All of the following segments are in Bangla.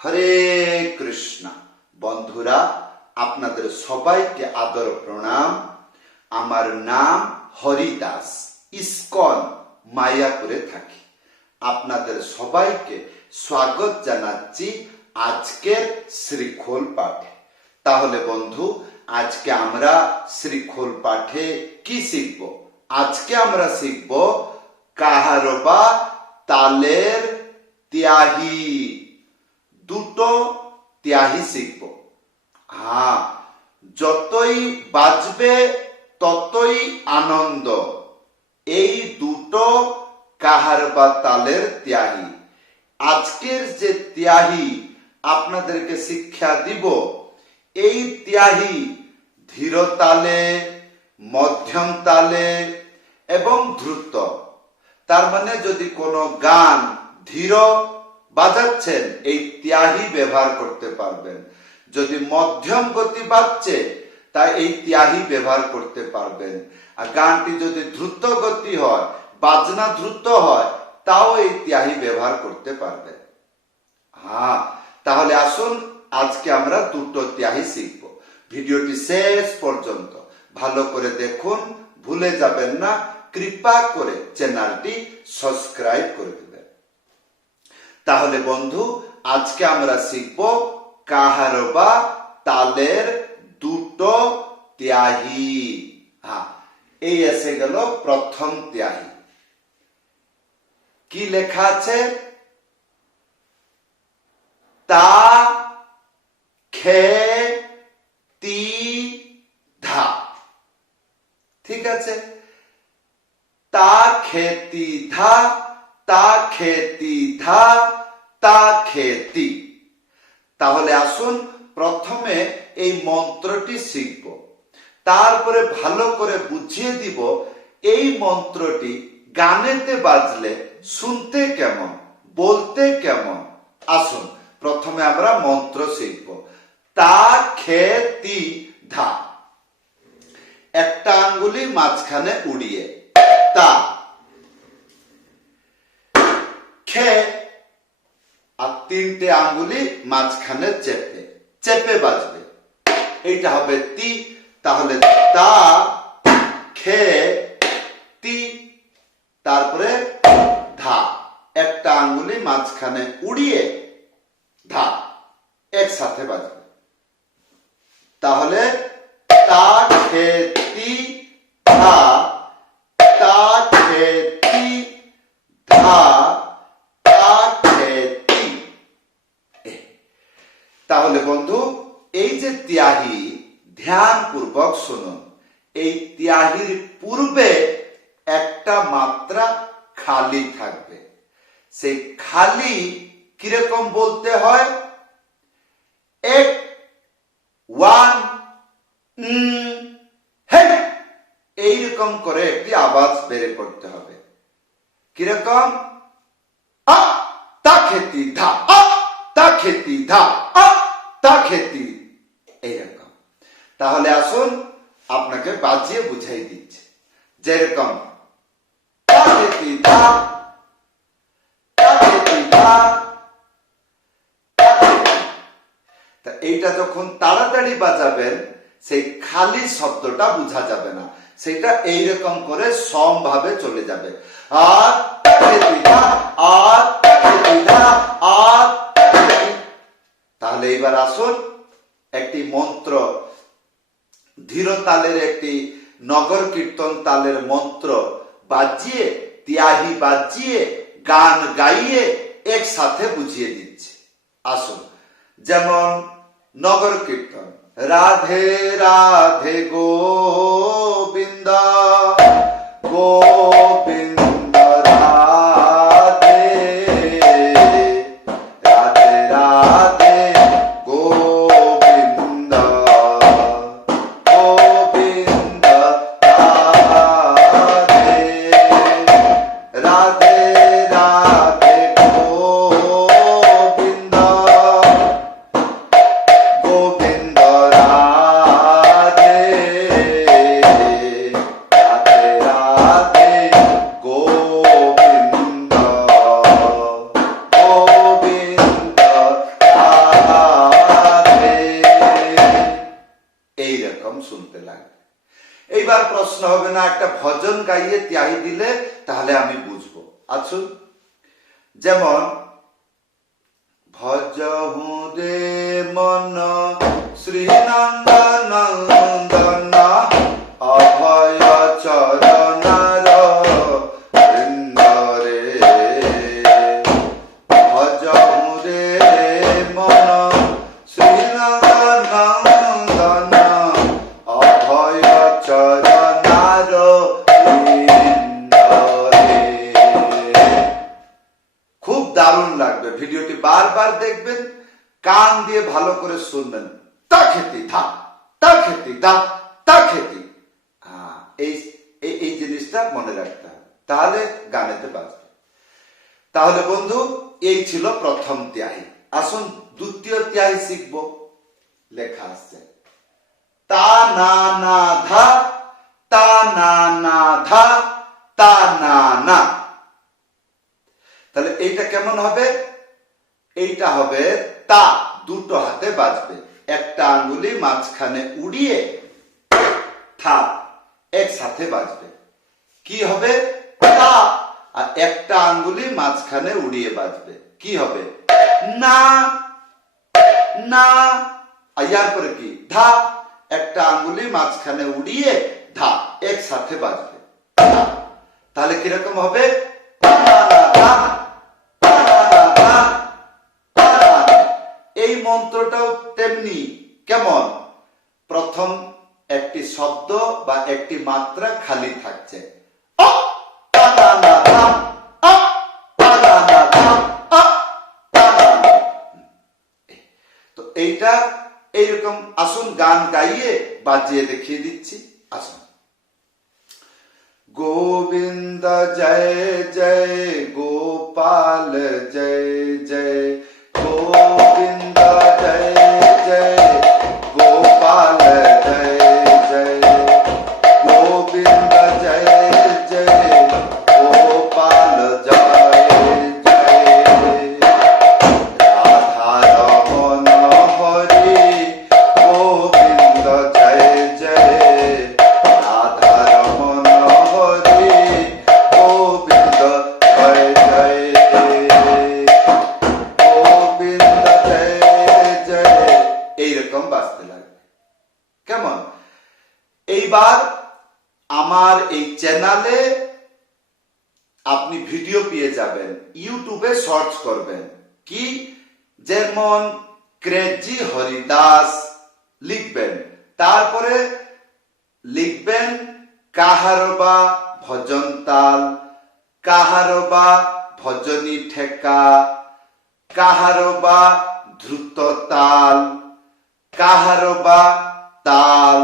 হরে কৃষ্ণ। বন্ধুরা, আপনাদের সবাইকে আদর প্রণাম। আমার নাম হরিদাস, ইস্কন মায়াপুরে থাকি। আপনাদের সবাইকে স্বাগত জানাচ্ছি আজকের শ্রীখোল পাঠে। তাহলে বন্ধু, আজকে আমরা শ্রীখোল পাঠে কি শিখব? আজকে আমরা শিখব কাহারবা তালের ত্যাহি। দুটো ত্যাহি শিখব। যতই বাজবে ততই আনন্দ। এই দুটো কাহারবা তালের ত্যাহি। আজকের যে ত্যাহি আপনাদেরকে শিক্ষা দিব, এই ত্যাহি ধীর তালে, মধ্যম তালে এবং দ্রুত। তার মানে যদি কোনো গান ধীর বাজাচ্ছেন, এই ত্যাহি ব্যবহার করতে পারবেন। যদি মধ্যম গতি বাজছে, তাই এই ত্যাহি ব্যবহার করতে পারবেন। আর গানটি যদি দ্রুত গতি হয়, বাজনা দ্রুত হয়, তাও এই ত্যাহি ব্যবহার করতে পারবেন। তাহলে আসুন আজকে আমরা দুটো ত্যাহি শিখব। ভিডিওটি শেষ পর্যন্ত ভালো করে দেখুন, ভুলে যাবেন না। কৃপা করে চ্যানেলটি সাবস্ক্রাইব করে দেবেন। তাহলে বন্ধু, আজকে আমরা শিখব কাহারবা তালের দুটো ত্যাহি। এই এসে গেল প্রথম ত্যাহি। কি লেখা আছে? তা খে তি ধা। ঠিক আছে? তা খেতি ধা, তা খেতি ধা, তা খেতি। তাহলে আসুন প্রথমে এই মন্ত্রটি শিখব, তারপরে ভালো করে বুঝিয়ে দিব এই মন্ত্রটি গানেতে বাজলে শুনতে কেমন, বলতে কেমন। আসুন প্রথমে আমরা মন্ত্র শিখব। তা খেতি ধা। একটা আঙ্গুলি মাঝখানে উড়িয়ে তা, খে, আর তিনটে আঙ্গুলি মাঝখানে চেপে চেপে বাজবে। এইটা হবে তি। তাহলে তা খে তি, তারপরে ধা, একটা আঙ্গুলি মাঝখানে উড়িয়ে ধা, একসাথে বাজবে। তাহলে তা খেতি ধা, তা খেতি ধা, তা খেতি। তাহলে বন্ধু, এই যে ত্যাহি, ধ্যান পূর্বক শুনুন। এই ত্যাহির পূর্বে একটা মাত্রা খালি থাকবে। সেই খালি কিরকম বলতে হয়? এক, ওয়ান, এইরকম করে একটি আওয়াজ বের করতে হবে। কিরকম? আ তা খেতি ধা, আ তা খেতি ধা, আ তা খেতি, এইরকম। তাহলে আসুন আপনাকে বাজিয়ে বুঝাই দিচ্ছে। যেরকম তা খেতি ধা, তা খেতি ধা, তা খেতি। তা এইটা যখন তাড়াতাড়ি বাজাবেন, সেই খালি শব্দটা বোঝা যাবে না। সেটা এইরকম করে সম ভাবে চলে যাবে। আর তাহলে এবার আসুন একটি মন্ত্র, ধীর তালের একটি নগর কীর্তন তালের মন্ত্র বাজিয়ে, ত্যাহি বাজিয়ে, গান গাইয়ে একসাথে বুঝিয়ে দিচ্ছে। আসুন, যেমন নগর কীর্তন। রাধে রাধে গোবিন্দ গোবিন্দ রাধে, রাধে রাধে গোবিন্দ গোবিন্দ রাধে, রাধে রাধে গোবিন্দ গোবিন্দ রাধে, রাধে রাধে হবে না, একটা ভজন গাইয়ে ত্যাহি দিলে তাহলে আমি বুঝবো। আসুন, যেমন ভজহু রে মন শ্রীনন্দনন্দন অভয় চরণার বৃন্দরে। ভজহু রে মন শ্রীনন্দনন্দন অভয় চরণার বৃন্দরে। খুব দারুণ লাগবে, ভিডিওটি বারবার দেখবেন, কান দিয়ে ভালো করে শুনবেন। তা খেতি ধা, তা খেতি দা, তা খেতি। এই এই জিনিসটা মনে রাখতে হবে, তাহলে গানেতে বাজবে। তাহলে বন্ধু, এই ছিল প্রথম ত্যাহি। আসুন দ্বিতীয় ত্যাহি শিখব। লেখা আছে তা না না ধা, তা না না ধা, তা না না। তাহলে এইটা কেমন হবে? এইটা হবে তা, দুটো হাতে বাজবে, একটা আঙ্গুলি মাঝখানে উড়িয়ে থা একসাথে বাজবে। কি হবে? তা। আর একটা আঙ্গুলি মাঝখানে উড়িয়ে বাজবে, কি হবে? না না। আর ইয়ার পরে কি? ধা। একটা আঙ্গুলি মাঝখানে উড়িয়ে ধা একসাথে বাজবে। তাহলে কিরকম হবে? এই মন্ত্রটাও তেমনি। কেমন? প্রথম একটি শব্দ বা একটি মাত্রা খালি থাকছে, তো এইটা এইরকম। আসুন গান গাইয়ে বাজিয়ে দেখিয়ে দিচ্ছি। আসুন। গোবিন্দ জয় জয় গোপাল জয় জয়, গোবিন্দ জয় জয় গোপাল জয় জয়, গোবিন্দ জয় জয় গোপাল জয় জয়। রাধা রমন হরি গোবিন্দ জয় জয়, রাধা রমন হরি গোবিন্দ জয় জয়, গোবিন্দ জয় জয়। এইরকম বাজতে লাগবে। কেমন? এইবার আমার এই চ্যানেলে আপনি ভিডিও পেয়ে যাবেন, ইউটিউবে সার্চ করবেন, কি যেমন ক্রেজি হরিদাস লিখবেন, তারপরে লিখবেন কাহারবা ভজন তাল, কাহারবা ভজনী ঠেকা, কাহারবা দ্রুত তাল, কাহারবা তাল,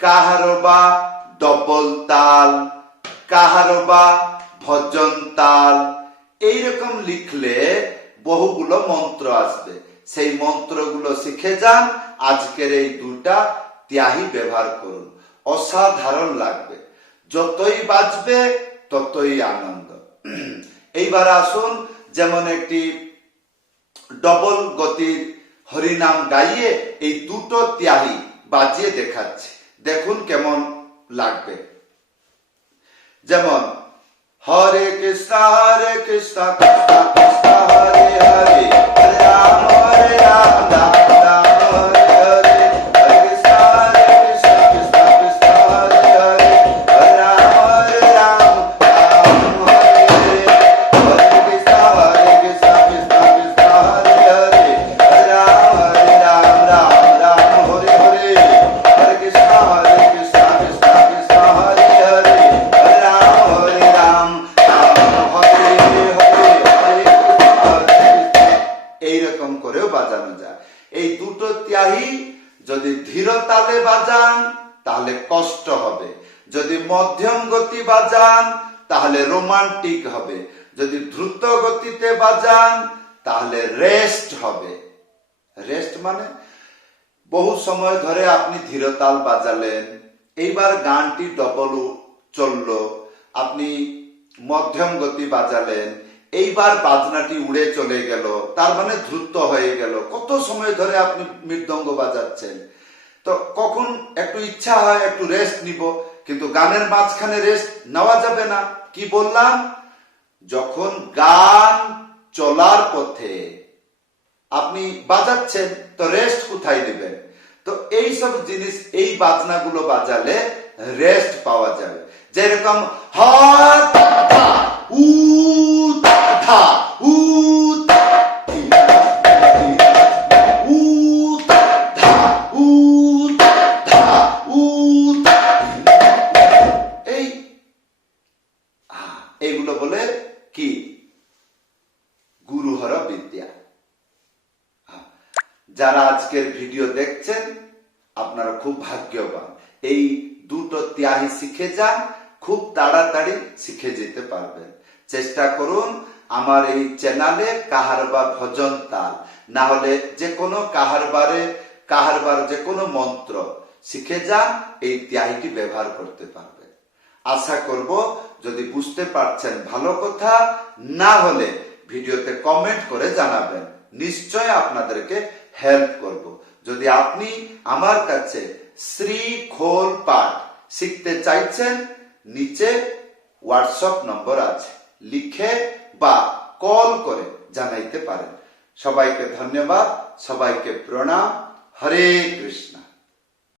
কাহারবা ডবল তাল, কাহারবা ভজন তাল। এইরকম লিখলে বহুগুলো মন্ত্র আসবে, সেই মন্ত্রগুলো শিখে যান। আজকের এই দুটা ত্যাহি ব্যবহার করুন, অসাধারণ লাগবে। যতই বাজবে ততই আনন্দ। এইবার আসুন, যেমন একটি ডবল গতির হরিনাম গাইয়ে এই দুটো ত্যাহি বাজিয়ে দেখাচ্ছি, দেখুন কেমন লাগবে। যেমন হরে কৃষ্ণ কৃষ্ণ কৃষ্ণ হরে হরে, হরে রাম রাম রাম হরে হরে, হরে কৃষ্ণ কৃষ্ণ কৃষ্ণ হরে হরে, হরে রাম রাম হরে হরে, হরে কৃষ্ণ কৃষ্ণ কৃষ্ণ হরে হরে, হরে রাম রাম হরে হরে, হরে কৃষ্ণ কৃষ্ণ কৃষ্ণ হরে হরে, হরে রাম হরে হরে, এইরকম করেও বাজানো যায়। এই দুটো ত্যাহি যদি ধীর তালে বাজান তাহলে কষ্ট হবে, যদি মধ্যম গতি বাজান তাহলে রোমান্টিক হবে, যদি দ্রুত গতিতে বাজান তাহলে রেস্ট হবে। রেস্ট মানে বহু সময় ধরে আপনি ধীর তাল বাজালেন, এইবার গানটি ডবল চললো, আপনি মধ্যম গতি বাজালেন, এইবার বাজনাটি উড়ে চলে গেল, তার মানে দ্রুত হয়ে গেল। কত সময় ধরে আপনি মৃদঙ্গ বাজাচ্ছেন, তো কখন একটু ইচ্ছা হয় একটু রেস্ট নিব, কিন্তু গানের মাঝখানে রেস্ট নেওয়া যাবে না। কি বললাম? যখন গান চলার পথে আপনি বাজাচ্ছেন তো রেস্ট কোথায় দিবেন? তো এই সব জিনিস, এই বাজনাগুলো বাজালে রেস্ট পাওয়া যাবে। যেরকম হাত ধা উ ধা উ উ ধা উ ধা উ এইগুলো বলে কি গুরুহর বিদ্যা। যারা আজকের ভিডিও দেখছেন আপনারা খুব ভাগ্যবান। এই দুটো ত্যাহি শিখে যান, খুব তাড়াতাড়ি শিখে যেতে পারবেন। চেষ্টা করুন আমার এই চ্যানেলে কাহারবা ভজন তাল, না হলে যে কোনো কাহারবার যে কোনো মন্ত্র শিখে যান, এই ত্যাহিটি ব্যবহার করতে পারবেন। আশা করব যদি বুঝতে পারছেন ভালো কথা, না হলে ভিডিওতে কমেন্ট করে জানাবেন, নিশ্চয় আপনাদেরকে হেল্প করব। যদি আপনি আমার কাছে শ্রী খোল পাঠ শিখতে চাইছেন, নিচে হোয়াটসঅ্যাপ নম্বর আছে, লিখে বা কল করে জানাইতে পারেন। সবাইকে ধন্যবাদ, সবাইকে প্রণাম। হরে কৃষ্ণ।